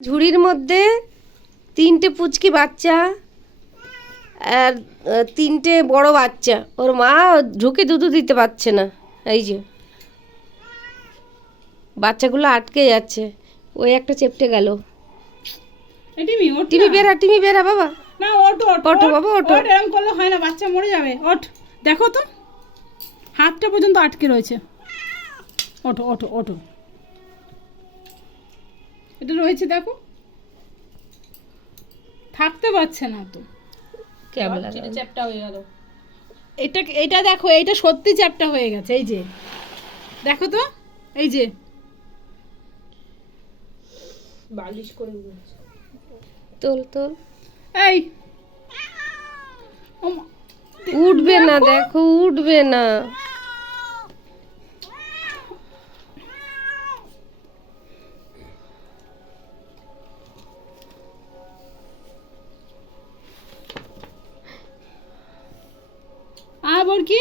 ঝুড়ির মধ্যে তিনটে পুচকি বাচ্চা আর তিনটে বড় বাচ্চা। ওর মা ঢুকে দুধু দিতে পারছে না এই যে। বাচ্চাগুলো আটকে যাচ্ছে। ওই একটা চেপটে গেল। টিমি। বেরা টিভি বেরা বাবা। না ওঠ ওঠ বাবা, ওঠো। এরম করলে হয় না বাচ্চা মরে যাবে। ওঠ। দেখো তো। হাতটা পর্যন্ত আটকে রয়েছে। ওঠো ওঠো ওঠো। রয়েছে দেখো। থাকতে পারছে না তো। কেমন চ্যাপটা হয়ে গেল। এটা এটা দেখো এটা সত্যি চ্যাপটা হয়ে গেছে এই যে। দেখো তো এই যে। বালিশ করে তোল তোল। এই। উঠবে না দেখো উঠবে না। কি